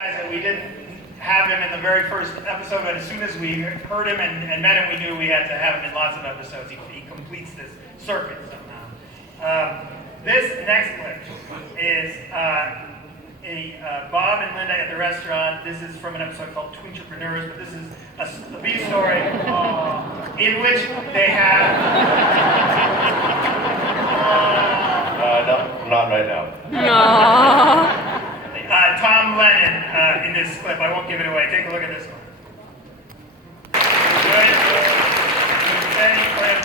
That we didn't have him in the very first episode, but as soon as we heard him and met him, we knew we had to have him in lots of episodes. He completes this circuit somehow. This next clip is Bob and Linda at the restaurant. This is from an episode called Tweentrepreneurs, but this is a B story in which they have... No, not right now. Aww. Tom Lennon in this clip. I won't give it away. Take a look at this one. Good. Steady clip.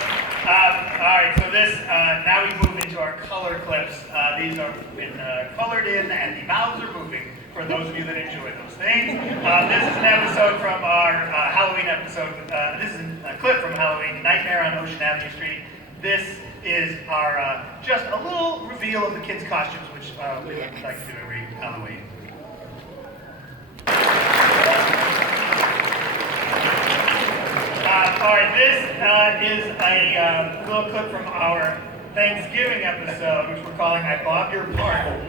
All right, so this, now we move into our color clips. These are been colored in and the mouths are moving for those of you that enjoy those things. This is an episode from our Halloween episode. This is a clip from Halloween, Nightmare on Ocean Avenue Street. This is our, just a little reveal of the kids' costumes, which we like to do every Halloween. All right, this is a little clip from our Thanksgiving episode, which we're calling I Bob Your Pardon.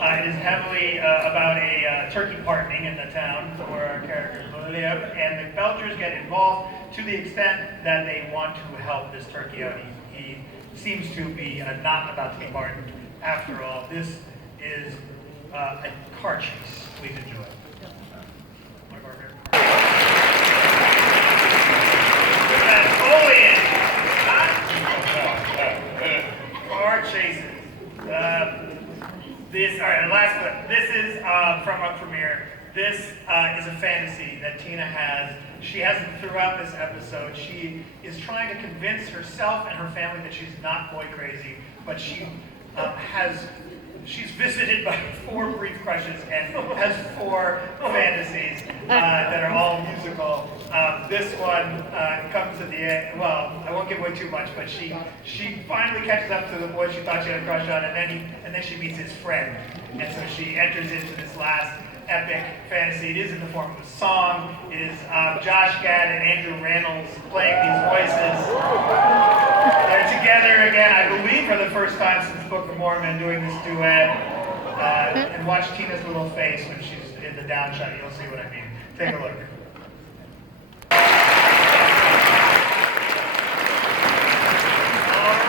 It is heavily about a turkey pardoning in the town where our characters live, and the Belchers get involved to the extent that they want to help this turkey out. He seems to be not about to be pardoned. After all, this is a car chase. Please enjoy. One of our favorite car chases. All right, last clip. This is from a premiere. This is a fantasy that Tina has. She has it throughout this episode. She is trying to convince herself and her family that she's not boy crazy, but she she's visited by 4 brief crushes and has 4 fantasies that are all musical. This one comes at the end. Well, I won't give away too much, but she finally catches up to the boy she thought she had a crush on, and then she meets his friend, and so she enters into this last epic fantasy. It is in the form of a song. It is Josh Gad and Andrew Reynolds playing these voices. They're together again, I believe, for the first time since Book of Mormon, doing this duet. And watch Tina's little face when she's in the downshot. You'll see what I mean. Take a look. All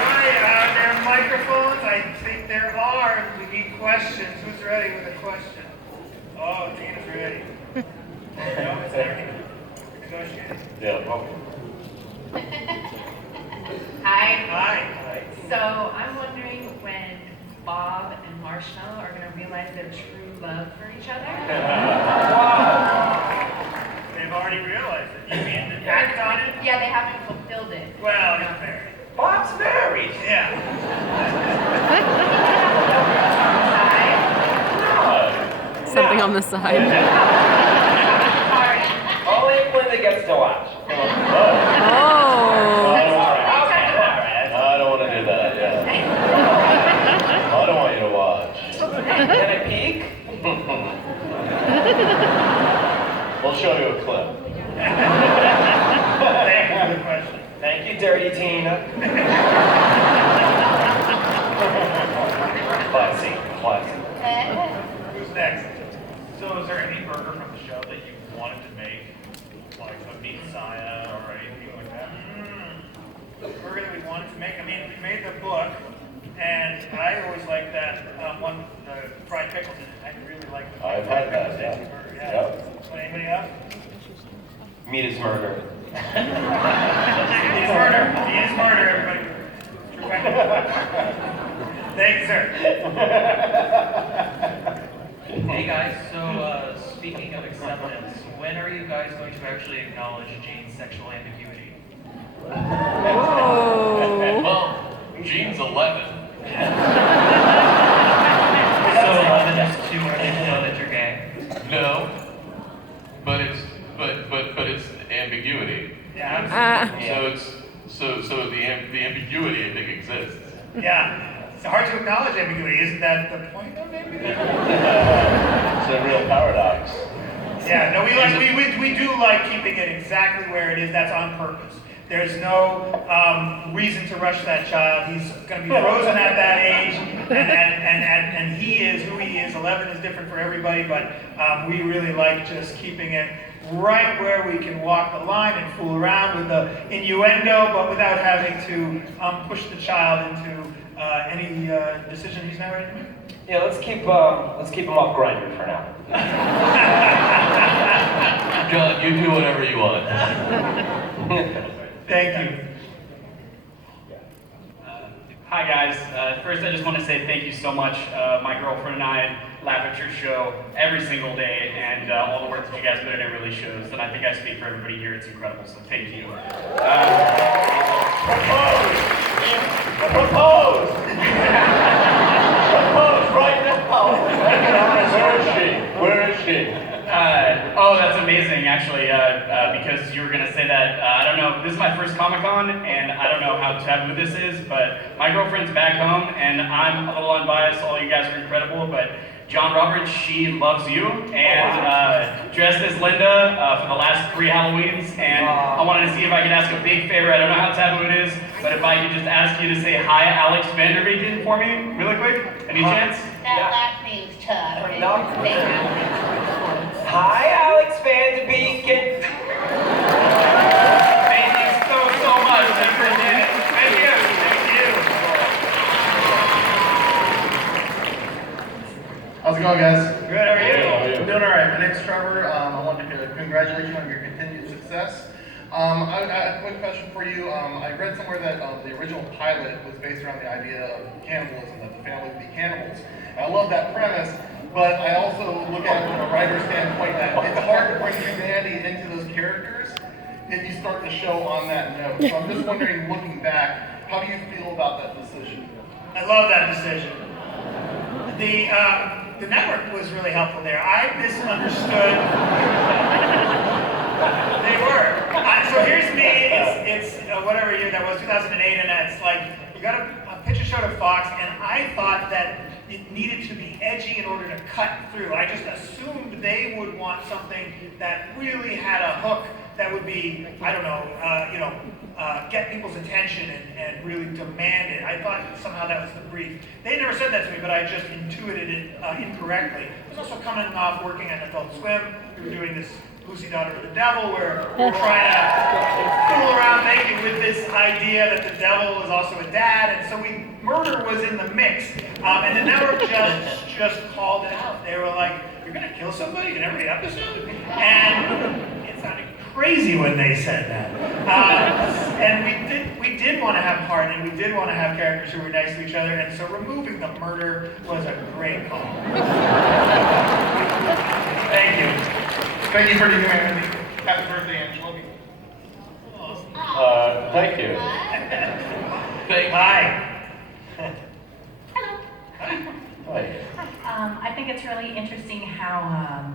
right, are there microphones? I think there are. We need questions. Who's ready with a question? Oh, Tina's ready. No, it's ready. Negotiating. Yeah, okay. Hi. Hi. So I'm wondering when Bob and Marshmallow are going to realize their true love for each other. They've already realized it. You mean the act on it? Yeah, they haven't fulfilled it. Well, he's married. Bob's married. Yeah. Something on the side. Only if Linda gets to watch. Oh. I don't want to do that, yeah. I don't want you to watch. Can I peek? We'll show you a clip. Thank you for the question. Thank you, Dirty Tina. Classy. Who's next? So is there any burger from the show that you wanted to make? Like a meat saya or anything like that? Burger that we wanted to make? I mean, we made the book, and I always liked that one, the fried pickles in it. I really like the I've had that, yeah. burger. Yeah. Yep. So anybody else? Meat is murder. Meat is murder. Meat is murder, everybody. Thank you, sir. Hey guys, so speaking of acceptance, when are you guys going to actually acknowledge Gene's sexual ambiguity? Oh. Well, Gene's 11. So 11 is too early to know that you're gay? No, but it's ambiguity. Yeah. So the ambiguity I think exists. Yeah. It's hard to acknowledge ambiguity. Isn't that the point of ambiguity? It's a real paradox. Yeah, no, we do like keeping it exactly where it is. That's on purpose. There's no reason to rush that child. He's going to be frozen at that age. and he is who he is. 11 is different for everybody, but we really like just keeping it right where we can walk the line and fool around with the innuendo, but without having to push the child into any decision he's not ready to make. Yeah, let's keep him off Grindr for now. John, you do whatever you want. Thank you. Hi guys, first I just want to say thank you so much. My girlfriend and I laugh at your show every single day, and all the work that you guys put in it really shows, and I think I speak for everybody here, it's incredible, so thank you. Propose! Propose right now! Where is she? Oh, that's amazing, actually, because you were going to say that. I don't know, this is my first Comic-Con, and I don't know how taboo this is, but my girlfriend's back home, and I'm a little unbiased, all you guys are incredible, but John Roberts, she loves you, and dressed as Linda for the last 3 Halloweens, and I wanted to see if I could ask a big favor. I don't know how taboo it is, but if I could just ask you to say hi, Alex Vanderbeeken, for me, really quick. Any chance? That last name's tough. Hi, Alex Vanderbeeken. Thank you so much. I appreciate it. Thank you. Thank you. How's it going, guys? Good, how are you? I'm doing all right. My name's Trevor. I wanted to congratulate you on your continued success. I have a quick question for you. I read somewhere that the original pilot was based around the idea of cannibalism, that the family would be cannibals. And I love that premise, but I also look at it from a writer's standpoint that it's hard to bring humanity into those characters if you start the show on that note. So I'm just wondering, looking back, how do you feel about that decision? I love that decision. The network was really helpful there. I misunderstood. They were. So here's me. It's whatever year that was, 2008, and it's like you got to pitch a show to Fox, and I thought that it needed to be edgy in order to cut through. I just assumed they would want something that really had a hook that would be, I don't know, get people's attention and really demand it. I thought somehow that was the brief. They never said that to me, but I just intuited it incorrectly. I was also coming off working on Adult Swim. We were doing this Lucy Daughter of the Devil, where we're trying to fool around making with this idea that the devil is also a dad, and so murder was in the mix, and the network just called it out. They were like, "You're gonna kill somebody in every episode," and it sounded crazy when they said that. And we did want to have heart, and we did want to have characters who were nice to each other, and so removing the murder was a great call. Thank you. Thank you for doing it. Happy birthday, Angela. Thank you. Hi. Hello. Hi. I think it's really interesting how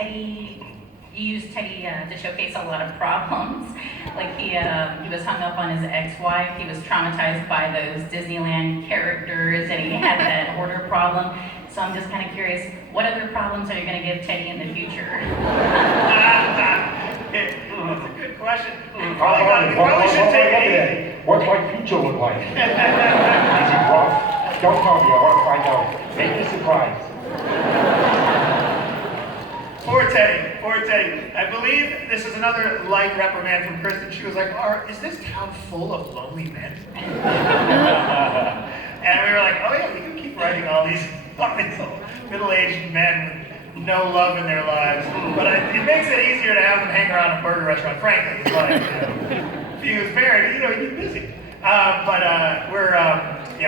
you use Teddy to showcase a lot of problems. Like he was hung up on his ex-wife. He was traumatized by those Disneyland characters, and he had that order problem. So I'm just kind of curious, what other problems are you going to give Teddy in the future? That's a good question. You probably should take it easy. What's my future look like? Is it rough? Don't tell me, I want to find out. Make me surprised. Poor Teddy. I believe this is another light reprimand from Kristen. She was like, is this town full of lonely men? And we were like, oh yeah, we can keep writing all these middle-aged men with no love in their lives. But it makes it easier to have them hang around a burger restaurant, frankly. It's like, if he was married, he'd be busy.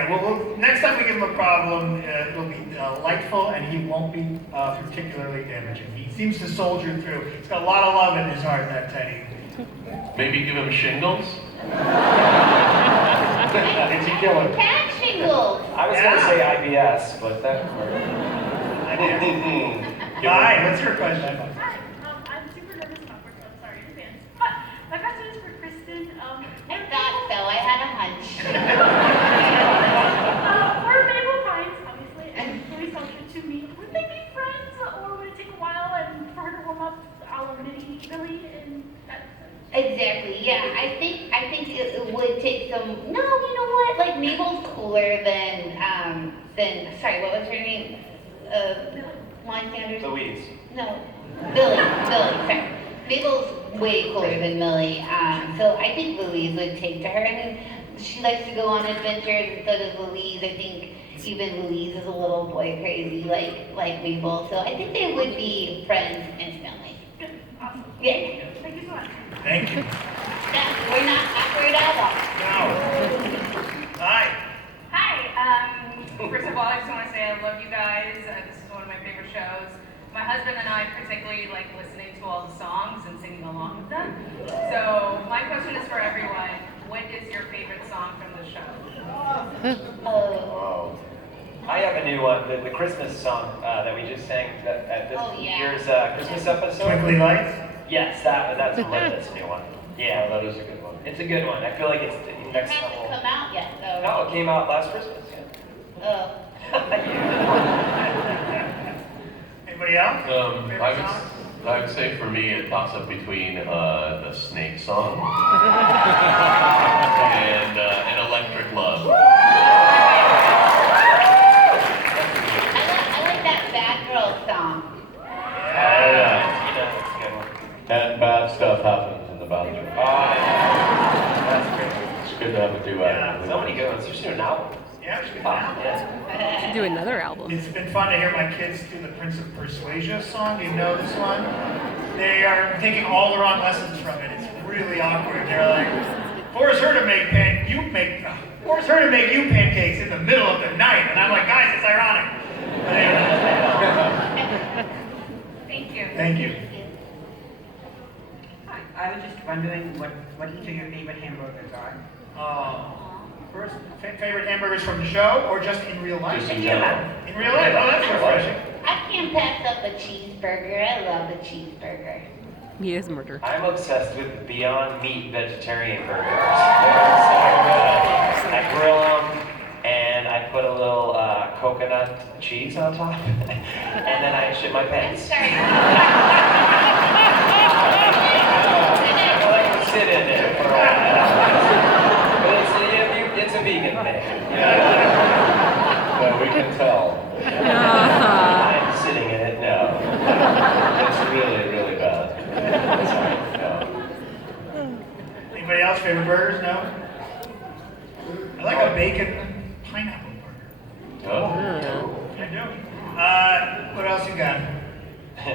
We'll next time we give him a problem, it'll be delightful, and he won't be particularly damaging. He seems to soldier through. He's got a lot of love in his heart, that Teddy. Maybe give him shingles? It's a killer. Cat shingles. I was going to say IBS, but that Hi, what's your question? Hi, I'm super nervous about this, so I'm sorry in advance. But my question is for Kristen. I thought so. I had a hunch. For Mabel Pines, obviously, and Louis Soldier to me, would they be friends, or would it take a while and for her to warm up our mini Billy in that sense? Exactly. Yeah, I think it would take some. No, you know what? Like Mabel's cooler than than, sorry, what was her name? Molly Sanders? Louise. No, Billy, sorry. Mabel's way cooler than Millie, so I think Louise would take to her. I mean, she likes to go on adventures, and so does Louise. I think even Louise is a little boy crazy, like Mabel. So I think they would be friends instantly. Good, awesome. Yeah. Thank you so much. Thank you. We're not awkward at all. No. Hi. Hi. First of all, I just want to say I love you guys. This is one of my favorite shows. My husband and I particularly like listening to all the songs and singing along with them. So my question is for everyone. What is your favorite song from the show? Oh. I have a new one, the Christmas song that we just sang at this year's Christmas episode. Twinkly Lights? Yes, that's a new one. Yeah, that is a good one. It's a good one. I feel like it's the next It hasn't couple. come out yet, though. No, it came out last Christmas. Oh. Anybody else? Favorite song? I would say for me, it toss up between the Snake song and Electric Love. I like that Bad Girl song. Oh yeah, that's a good one. And bad stuff happens in the bathroom. Oh yeah, that's great. It's good to have a duet. Yeah. So many good ones. There's an album. Yeah, we should Oh, now. yeah. Should do another album. It's been fun to hear my kids do the Prince of Persuasion song. You know this one? They are taking all the wrong lessons from it. It's really awkward. They're like, force her to make you pancakes in the middle of the night. And I'm like, guys, it's ironic. But anyway. Thank you. Thank you. Hi, I was just wondering what each of your favorite hamburgers are. First, favorite hamburgers from the show or just in real life? Just in general. In real life? Oh, that's refreshing. I can't pass up a cheeseburger. I love a cheeseburger. He is murder. I'm obsessed with Beyond Meat vegetarian burgers. They're so good. I grill them and I put a little coconut cheese on top, and then I shit my I'm pants. sorry. I like to sit in there for a while. But it's a vegan thing. Yeah, we can tell. I'm sitting in it, no. It's really, really bad. Sorry, no. Anybody else favorite burgers? No? I like a bacon pineapple burger. Oh. I do. What else you got?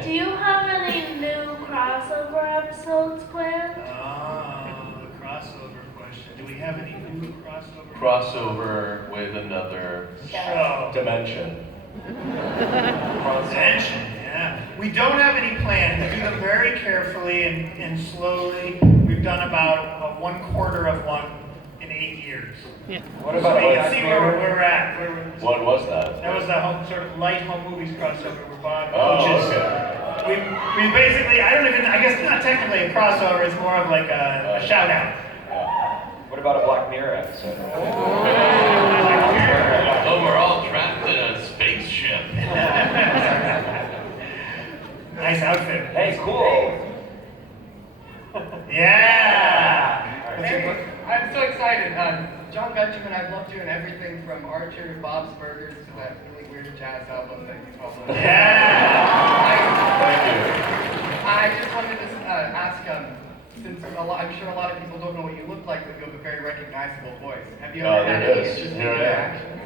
Do you have any new crossover episodes planned? The crossover question. Do we have any new crossover? Crossover with another show. Dimension. Dimension, yeah. We don't have any plans. We do them very carefully and slowly. We've done about 1/4 of one in 8 years. Yeah. What So about you can see where we're at. What was that? That was the home, sort of light home movies crossover where Bob Oh, coaches. okay. We basically, I guess not technically a crossover, it's more of like a shout out. What about a Black Mirror episode? Oh, we're all trapped in a spaceship. Nice outfit. Hey, cool. Yeah. Hey, I'm so excited. John Benjamin, I've loved you in everything from Archer to Bob's Burgers to that really weird jazz album that you published. Thank you. I just wanted to ask, since I'm sure a lot of people don't know what you look like, but you have a very recognizable voice. Have you ever had There any it is. interesting Here I am. interactions?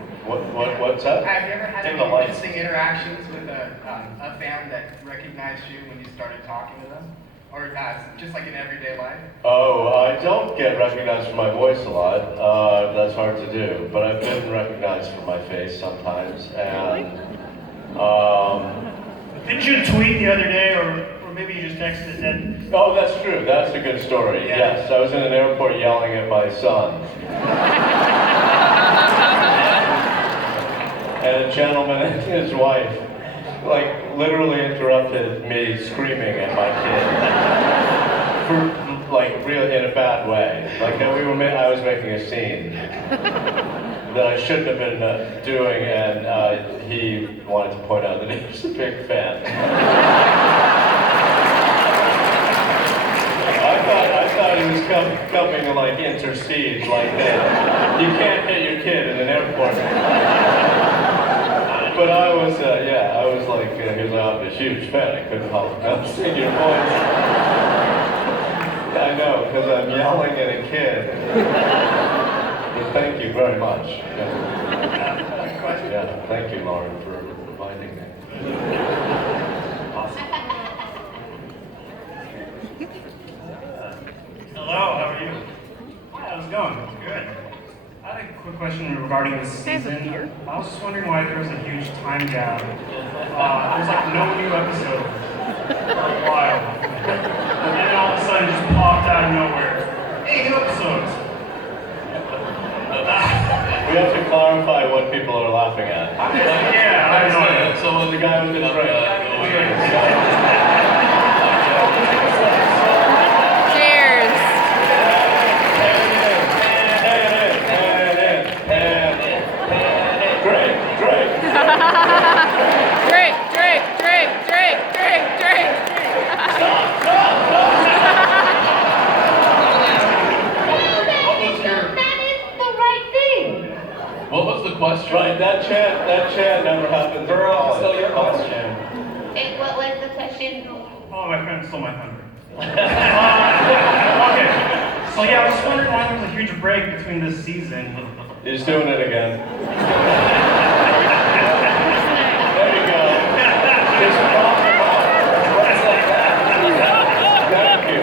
What's that? Have you ever had Dim any the lights. interesting interactions with a fan that recognized you when you started talking to them? Or just like in everyday life? Oh, I don't get recognized for my voice a lot. That's hard to do. But I've been recognized for my face sometimes. And Didn't you tweet the other day, or maybe you just texted that? oh, that's true. That's a good story. Yeah. Yes, I was in an airport yelling at my son. And a gentleman and his wife, like, literally interrupted me screaming at my kid. For, like, really in a bad way. Like, I was making a scene that I shouldn't have been doing, and he wanted to point out that he was a big fan. I thought he was coming to, like, intercede, like that. You can't hit your kid in an airport. But I was, I was like, he was I'm a huge fan. I couldn't help but sing your voice. I know, because I'm yelling at a kid. But thank you very much. Yeah, thank you, Lauren, for reminding me. Awesome. Hello, how are you? Hi, how's it going? Good. I had a quick question regarding this season. I was just wondering why there was a huge time gap. There's like no new episodes for a while. And then all of a sudden just popped out of nowhere. Hey, new episodes! We have to clarify what people are laughing at. Yeah, I know. So when The guy with the drink. Cheers. Drink. That is the right thing. What was the question? Right, that chant never happened. Girl, so your question. What was the question? Oh, my friend stole my thunder. Okay. So yeah, I was just wondering why there was a huge break between this season. He's doing it again. There you go. Just drop him out. Thank you.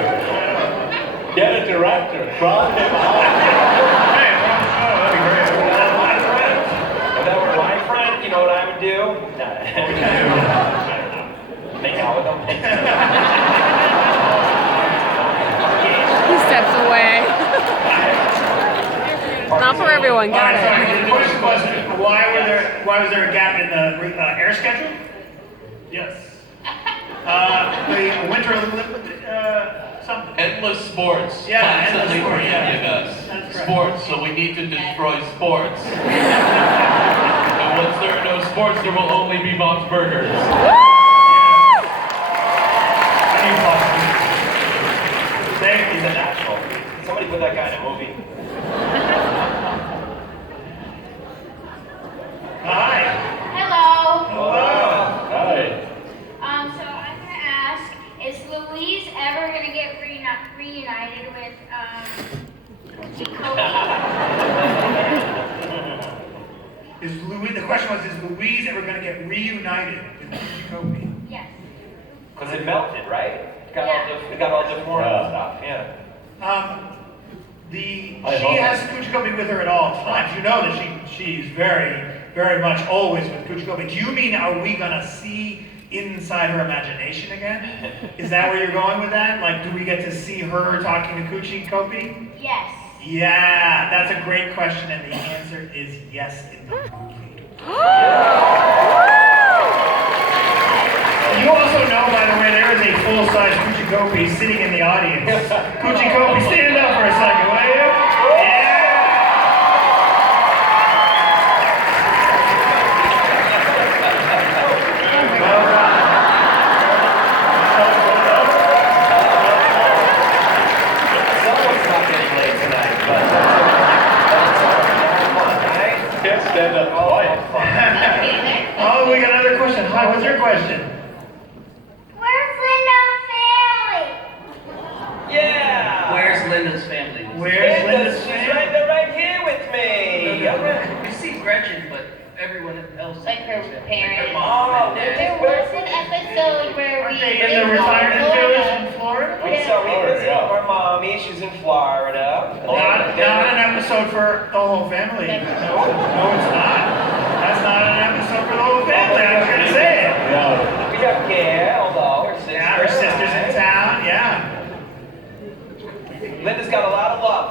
Get a director. Drop him out. Hey, that'd be great. If that were my friend, you know what I would do? Make out with them. He steps away. Not for everyone. Got Alright, sorry, it. the question was, why was there a gap in the air schedule? Yes. The winter something. Endless sports. Yeah, Constantly endless sports, yeah. creating us. That's correct. Sports, so we need to destroy sports. And once there are no sports, there will only be Bob's Burgers. He's a natural. Somebody put that guy in a movie. Hi. Hello. Hello. Hi. So I'm gonna ask, is Louise ever gonna get reunited with Jacoby? The question was, is Louise ever going to get reunited with Jacoby? Yes. Because it melted, right? It got all deformed and stuff, yeah. She has Kuchikobe with her at all times. You know that she's very, very much always with Kuchikobe. Do you mean, are we going to see inside her imagination again? Is that where you're going with that? Like, do we get to see her talking to Kuchikobe? Yes. Yeah, that's a great question, and the answer is yes in the movie. You also know, by the way, there is a full-size Kuchikobe sitting in the audience. Kuchikobe, stand up for a second, will you? Yeah! Well done. Someone's not getting laid tonight, but Can't stand up twice. Oh, we got another question. Hi, what's your question? Where's Linda's family? Yeah! Where's Linda's family? Where's Linda's She's family? right here with me. We see Gretchen, but everyone else. Like her parents. Oh, There was an episode where Aren't we they in the retirement village in Florida? We visited our mommy. She's in Florida. Not an episode for the whole family. No, it's not. That's not an episode for the whole family. I'm going to say it. No. We have Gail, though, her sister. Yeah, her sister's in town. Yeah. Linda's got a lot of love.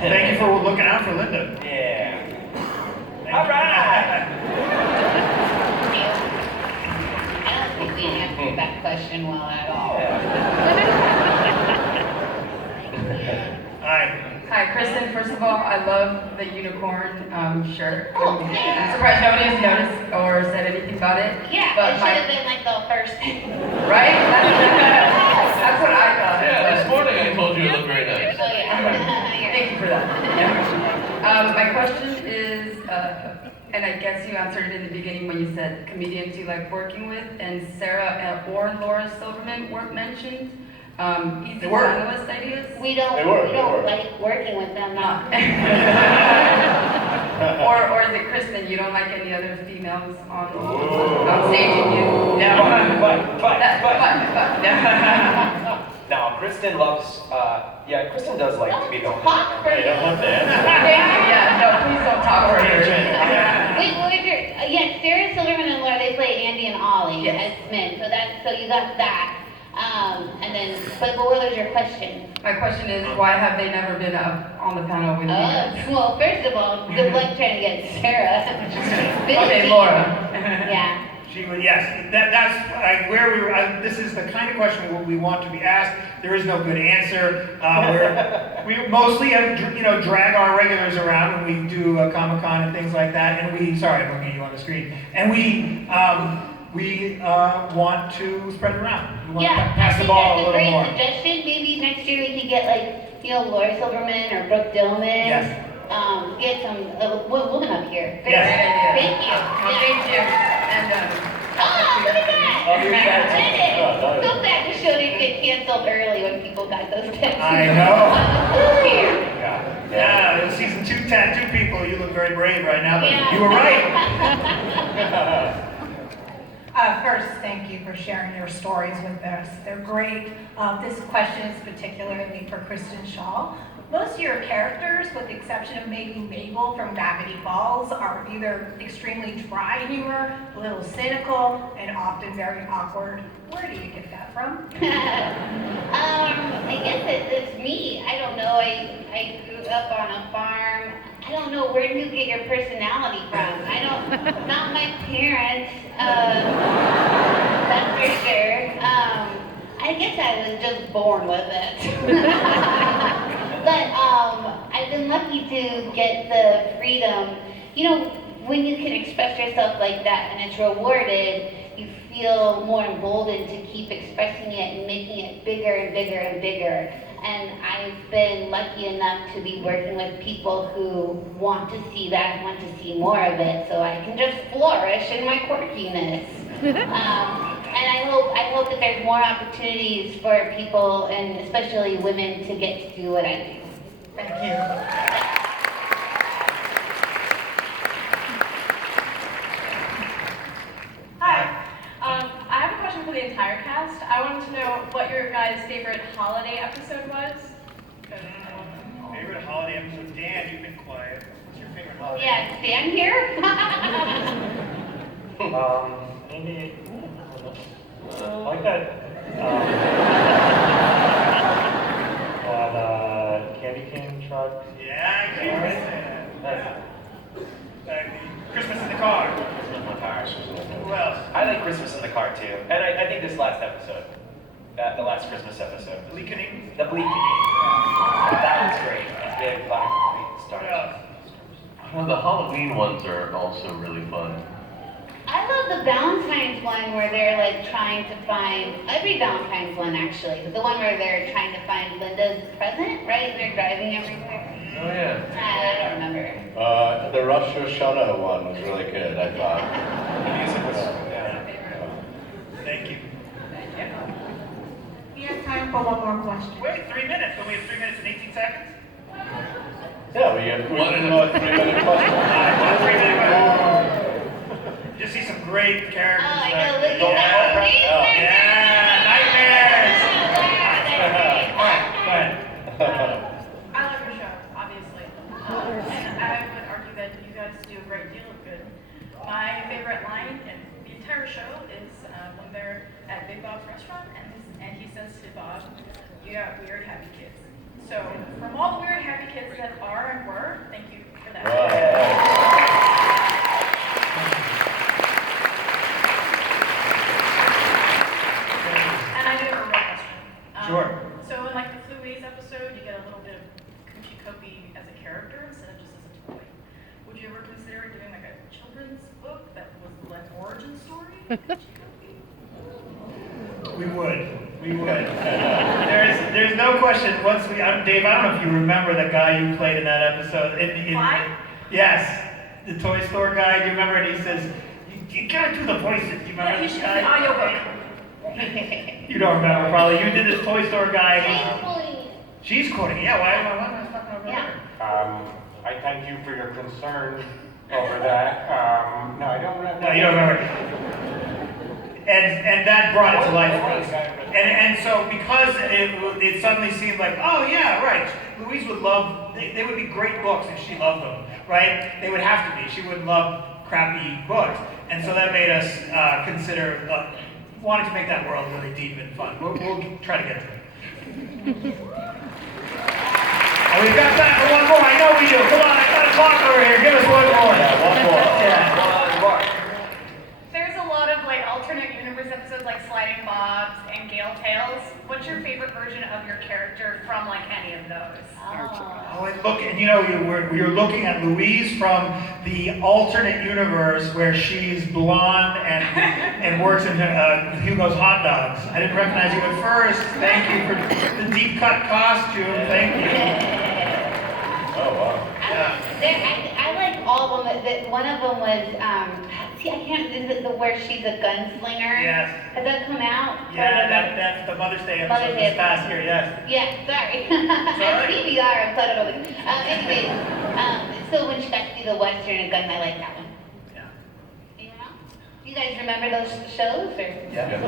Thank you for looking out for Linda. Yeah. All right. I don't think we answered that question well at all. Hi. Hi, Kristen. First of all, I love the unicorn shirt. I'm surprised nobody has noticed or said anything about it. Yeah, but it should have been like the first thing. Right? That's what I thought. Yeah, this morning I told you it looked very nice. Thank you for that. My question is, and I guess you answered it in the beginning when you said comedians you like working with, and Sarah or Laura Silverman weren't mentioned. Easy panelist ideas? We don't like working with them, not. or is it Kristen? You don't like any other females on stage and you? No. But. No, Kristen loves, Kristen does like to be the only one. Hey, you don't have to answer. Yeah, no, please don't talk for her. Wait, what was your, yes, Sarah Silverman and Laura, they play Andy and Ollie as men, so you got that. And then, but what was your question? My question is, why have they never been up on the panel with you guys? Well, first of all, good luck trying to get Sarah. Okay, Laura. Yeah. She would, yes. That's where we were. This is the kind of question we want to be asked. There is no good answer. We mostly have, drag our regulars around when we do Comic-Con and things like that. And sorry, I'm looking at you on the screen. And we want to spread it around. We want to pass the ball a little more. That's a great suggestion. Maybe next year we could get Laura Silverman or Brooke Dillman. Yes. Get some woman up here. Yes. Thank you. Thank you. And look at that! So sad the show didn't get canceled early when people got those tattoos. I know. Here. Yeah, season 2 tattoo people, you look very brave right now, but you were right. First, thank you for sharing your stories with us. They're great. This question is particularly for Kristen Shaw. Most of your characters, with the exception of maybe Mabel from Gravity Falls, are either extremely dry humor, a little cynical, and often very awkward. Where do you get that from? I guess it's me. I don't know. I grew up on a farm. I don't know, where do you get your personality from? Not my parents, that's for sure. I guess I was just born with it. But I've been lucky to get the freedom. When you can express yourself like that and it's rewarded, you feel more emboldened to keep expressing it and making it bigger and bigger and bigger. And I've been lucky enough to be working with people who want to see that, want to see more of it, so I can just flourish in my quirkiness. And I hope that there's more opportunities for people, and especially women, to get to do what I do. Thank you. Hi. I have a question for the entire cast. I wanted to know what your guys' favorite holiday episode was. Favorite holiday episode? Dan, you've been quiet. What's your favorite holiday? Yeah, Dan here? Maybe, I like that, candy cane truck. Yeah, Christmas. Christmas in the car. Christmas in the car. Who else? I like Christmas in the car too. And I think this last episode, the last Christmas episode. Bleakening? The Bleakening. That was great. Big black stars. The Halloween ones are also really fun. I love the Valentine's one where they're trying to find, every Valentine's one actually, but the one where they're trying to find Linda's present, right? And they're driving everywhere. Oh yeah. I don't remember. The Rosh Hashanah one was really good, I thought. The music was, Thank you. We have time for one more question. Wait, 3 minutes. Don't we have 3 minutes and 18 seconds? Yeah, we have 3-minute question. 3 minute. You see some great characters. Oh, I know, look at that. Yeah, nightmares. All right, go ahead. I love your show, obviously. And I would argue that you guys do a great deal of good. My favorite line in the entire show is when they're at Big Bob's restaurant and he says to Bob, "You got weird happy kids." So from all the weird happy kids that are and were, thank you for that. And I do have a real question. Sure. So in the Fluiz episode, you get a little bit of Coochie Copy as a character instead of just as a toy. Would you ever consider doing a children's book that was an origin story? We would. There's no question. Dave, I don't know if you remember the guy you played in that episode. Why? Yes. the toy store guy. Do you remember? And he says, "You gotta do the voices." Do you remember this guy? Audiobook. You don't remember, probably. You did this toy store guy. Quoting. She's quoting. Yeah. Why am I talking over Yeah. her? I thank you for your concern over that. No, I don't remember. No, you don't remember. And that brought it to life for us. And so because it suddenly seemed like, oh yeah, right, Louise would love, they would be great books if she loved them, right? They would have to be. She wouldn't love crappy books. And so that made us consider wanting to make that world really deep and fun. We'll try to get to it. And we've got time for one more. I know we do. Come on, I got a clock over here. Give us one more. Yeah, one more. Yeah. One more. There's a lot of like alternate universe episodes like Sliding Bobs and Gale Tales. What's your favorite version of your character from like any of those? Oh, and look, and you know, we were looking at Louise from the alternate universe where she's blonde and works in Hugo's Hot Dogs. I didn't recognize you at first. Thank you for the deep cut costume. Thank you. Oh, wow. I like all of them. One of them was, see, I can't, is it where she's a gunslinger? Yes. Has that come out? Yeah, that's the Mother's Day episode this past year, yes. Yeah, sorry. Alright. PBR, I put it over. Anyways, so when she got to be the Western gun, I like that one. Yeah. You guys remember those shows? Or? Yeah.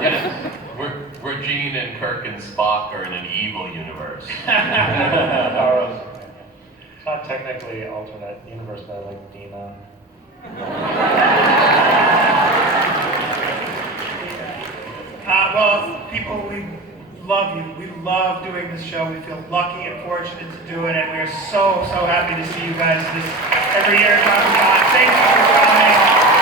Yes. We're Gene and Kirk and Spock are in an evil universe. It's not technically alternate universe, but I like Dina. Well, people, we love you. We love doing this show. We feel lucky and fortunate to do it, and we are so happy to see you guys every year at Comic-Con. Thank you for coming.